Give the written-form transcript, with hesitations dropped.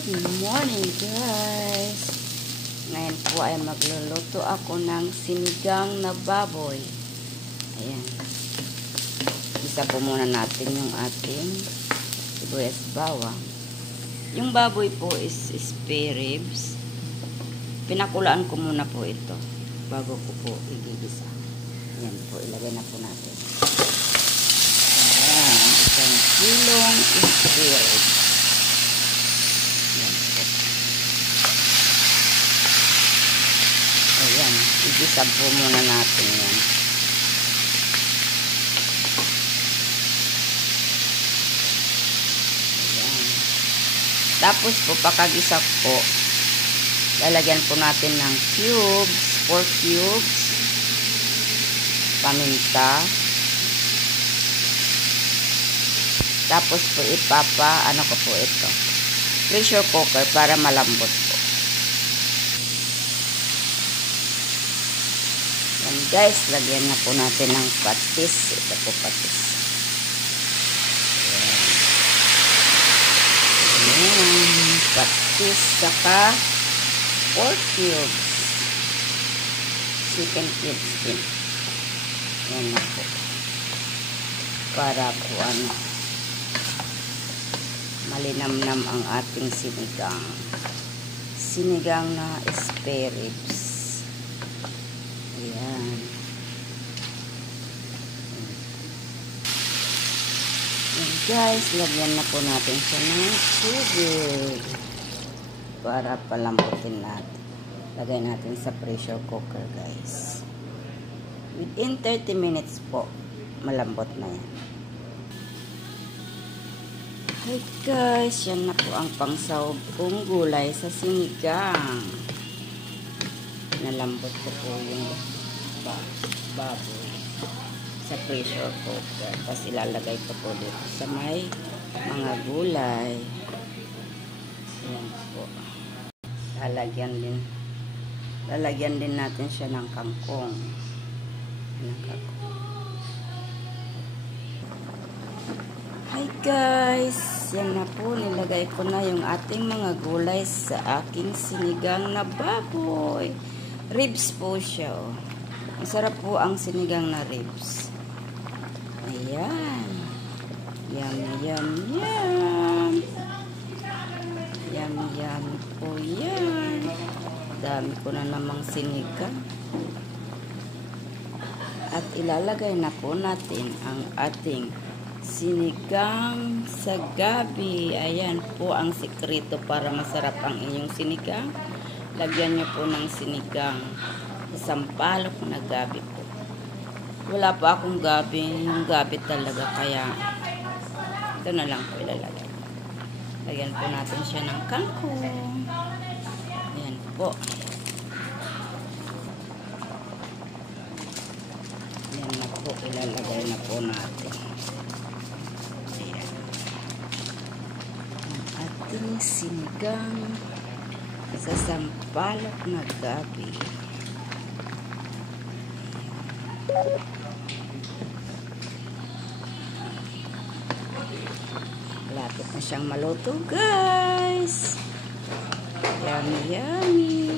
Good morning guys! Ngayon po ay magluluto ako ng sinigang na baboy. Ayan. Isa po muna natin yung ating sibuyas bawang. Yung baboy po is spare ribs. Pinakulaan ko muna po ito bago ko po igigisa. Ayan po, ilagay na po natin. Ayan, isang kilong spare ribs. Ayan, igisa po muna natin yan. Ayan. Tapos po, pakagisa po, lalagyan po natin ng cubes, 4 cubes, paminta. Tapos po, ano ko po ito, pressure cooker para malambot po. Yan guys, lagyan na po natin ng patis. Ito po patis. Ayan. Patis saka 4 cubes. Chicken cubes din. Yan na po. Para po malinamnam ang ating sinigang. Sinigang na spare ribs. Ayan. Ayan guys, lagyan na po natin siya ng tubig para palambutin natin. Lagay natin sa pressure cooker guys. Within 30 minutes po, malambot na yan. Hi guys, yan na po ang pangsahog kong gulay sa sinigang. Nalambot ko po yung baboy sa pressure cooker. Tapos ilalagay ko po dito sa may mga gulay. Ayan po. Lalagyan din natin siya ng kangkong. Hi guys! Yan na po. Nilagay ko na yung ating mga gulay sa aking sinigang na baboy. Ribs po siya, oh. Masarap po ang sinigang na ribs. Ayan. Yum, yum, yum. Yum, yum po yan. Dami ko na namang sinigang. At ilalagay na po natin ang ating sinigang sa gabi. Ayan po ang sikreto para masarap ang inyong sinigang. Lagyan nyo po ng sinigang sa sampalok na gabi po. Wala po akong gabi. Yung gabi talaga. Kaya ito na lang po ilalagay. Lagyan po natin siya ng kangkong. Ayan po. Ayan na po. Ilalagay na po natin. Ayan. Ang ating sinigang sa sampalok na gabi. Lapit na siyang maluto guys. Yummy yummy.